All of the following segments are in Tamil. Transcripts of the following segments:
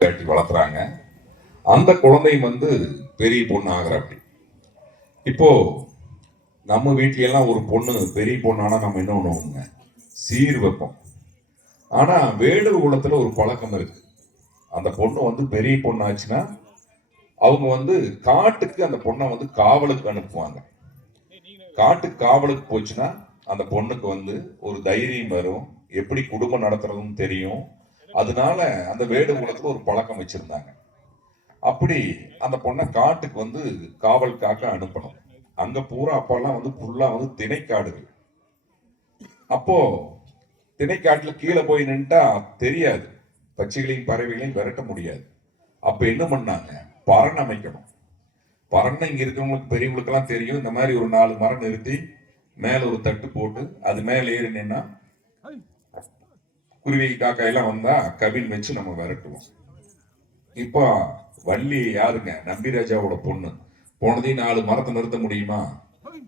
வளர்த்துறாங்க. அந்த குழந்தை பெரிய பொண்ணு ஆகுறாப்படி. இப்போ நம்ம வீட்லயெல்லாம் ஒரு பொண்ணு பெரிய பொண்ணானா நம்ம என்ன பண்ணுவோங்க, சீர் வைப்போம். ஆனா வேடுவ குலத்துல ஒரு பழக்கம் இருக்கு. அந்த பொண்ணு பெரிய பொண்ணு ஆச்சுன்னா அவங்க காட்டுக்கு அந்த பொண்ணை காவலுக்கு அனுப்புவாங்க. காட்டுக்கு காவலுக்கு போச்சுன்னா அந்த பொண்ணுக்கு ஒரு தைரியம் வரும், எப்படி குடும்பம் நடத்துறதுன்னு தெரியும். அதனால அந்த வேடு குலத்துல ஒரு பழக்கம் வச்சிருந்தாங்க. அப்படி அந்த பொண்ணை காட்டுக்கு காவலுக்காக அனுப்பணும். அங்க பூரா அப்பெல்லாம் ஃபுல்லா திணைக்காடுகள். அப்போ திணைக்காட்டுல கீழே போய் நின்ட்டா தெரியாது, பச்சைகளையும் பறவைகளையும் விரட்ட முடியாது. அப்ப என்ன பண்ணாங்க, பரண் அமைக்கணும். பரண் இங்க இருக்கிறவங்களுக்கு பெரியவங்களுக்கு எல்லாம் தெரியும். இந்த மாதிரி ஒரு 4 மரம் நிறுத்தி மேல ஒரு தட்டு போட்டு அது மேல ஏறி நின்னா குருவி காக்காயெல்லாம் வந்தா கவின் வச்சு நம்ம விரட்டுவோம். இப்போ வள்ளி யாருங்க, நம்பிராஜாவோட பொண்ணு. போனதையும் 4 மரத்தை நிறுத்த முடியுமா?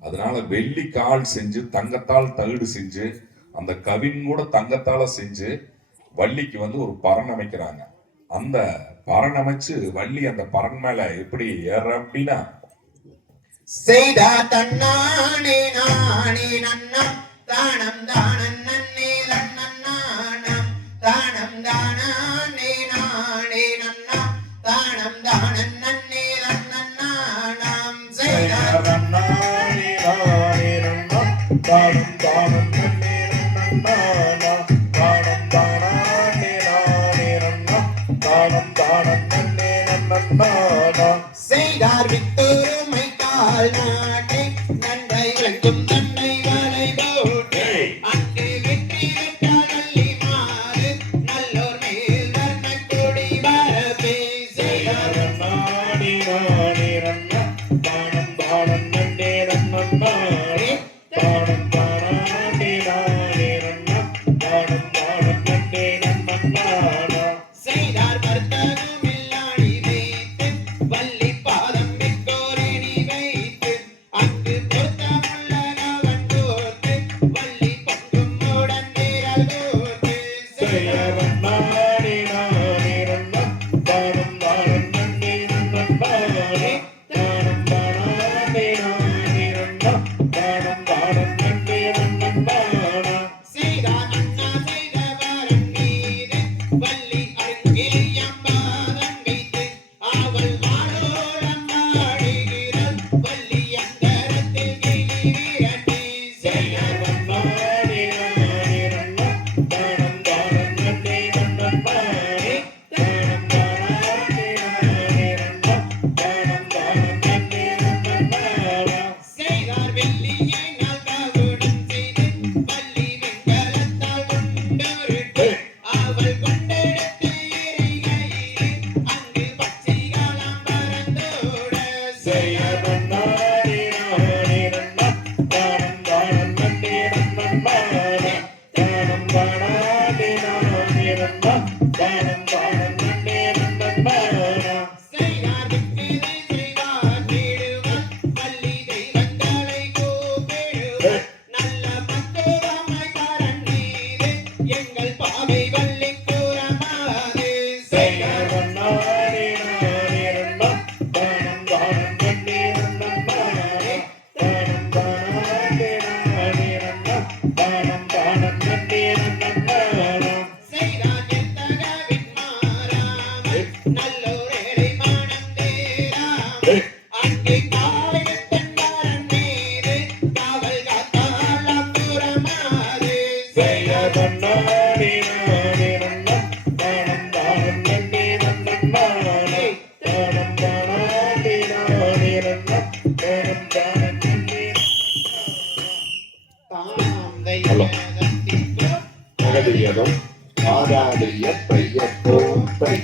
அதனால வெள்ளி கால் செஞ்சு தங்கத்தால் தகுடு செஞ்சு அந்த கவின் கூட தங்கத்தால செஞ்சு வள்ளிக்கு ஒரு பரண் அமைக்கிறாங்க. அந்த பரண் அமைச்சு வள்ளி அந்த பரண் மேல எப்படி ஏற அப்படின்னா, செய்தா தன்னானே நானே நன்னா தானம் தானன் நன்னே தன்னன்னானம் தானம் தானே நானே நன்னா தானம் தானன் நன்னே தன்னன்னானம் செய்தா தன்னானே நானே நன்னா தானம் தானன் நன்னே தன்னன்னானம் தானம் தானே நானே நன்னா தானம் தானன் நன்னே தன்னன்னானம் செய்தார் வித்தொருமை நாட்டை நன்றை விளக்கும் தன்னை வலை போட்டு அங்கு வெற்றி விட்டால் வள்ளி மாறு நல்லோர் மேல் வர்ண கொடி வரப்பே செய்தார் நானே நானே நன்னா தானம் தானம் நன்னே தன்னன்னானே தானம் தானே நானே நன்னா தானம் தானம் நன்னே தன்னன்னானம் செய்தார் வர்த்தகம் இல்லாடி வைத்து வள்ளி பாதம் மிக்கோரணி வைத்து அங்கு பொருத்தமுள்ள நவன் கோர்த்து வள்ளி பங்கும் உடன் வீரல் கோர்த்து செய்தார் நானே நானே நன்னா தானம் தானம் நன்னே தன்னன்னானே தானம் தானே நானே நன்னா தானம் தானம் நன்னே தன்னன்னானம் செய்தார் அண்ணா செய்தவரன் மீது வள்ளி அருங்கிலியம் பாதம் வைத்து அவள் மாலோலம் ஆடுகிறாள் வள்ளி அந்தரத்தில் கிளி விரட்டி செய்தார் நானே நானே நன்னா தானம் தானம் நன்னே தன்னன்னானே தானம் தானே நானே நன்னா தானம் தானம் நன்னே தன்னன்னானம் செய்தார் வெள்ளியை நாள்காவுடன் செய்து வள்ளி வெண்கலத்தால் கொண்டொருட்டு அவள் கொண்டெடுத்து எரிகையிலே அங்கு பச்சைகாலம் பறந்தோட செய்தார் நானே நானே நன்னா தானம் தானம் நன்னே தன்னன்னானே தானம் தானே நானே நன்னா தானம் தானம் நன்னே தன்னன்னானம் செய்தார் விக்கிதை செய்வார் தேடுவார் வள்ளி தெய்வங்களை கூப்பிடுவார் நல்ல பக்குவமாய் பரன் மீது எங்கள் பாவை வள்ளி கூறமாது செய்தார் நானே நானே நன்னா தானம் தானம் நன்னே தன்னன்னானே தானம் தானே நானே நன்னா தானம் தானம் நன்னே தன்னன்னானம் செய்தார் எத்தகவின் மாறாமல் நல்லோரேழை மானம் தேராமல் அங்கே காவலத்தன் பரன் மீது காவல் காத்தாளாம் கூறமாது செய்தார் நானே நானே நன்னா தானம் தானம் நன்னே தன்னன்னானே தானம் தானே நானே நன்னா தானம் தானம் நன்னே தாம் தெய்வத்திற்கும் மகதியதும் ஆராடிய பெயர் போற்றை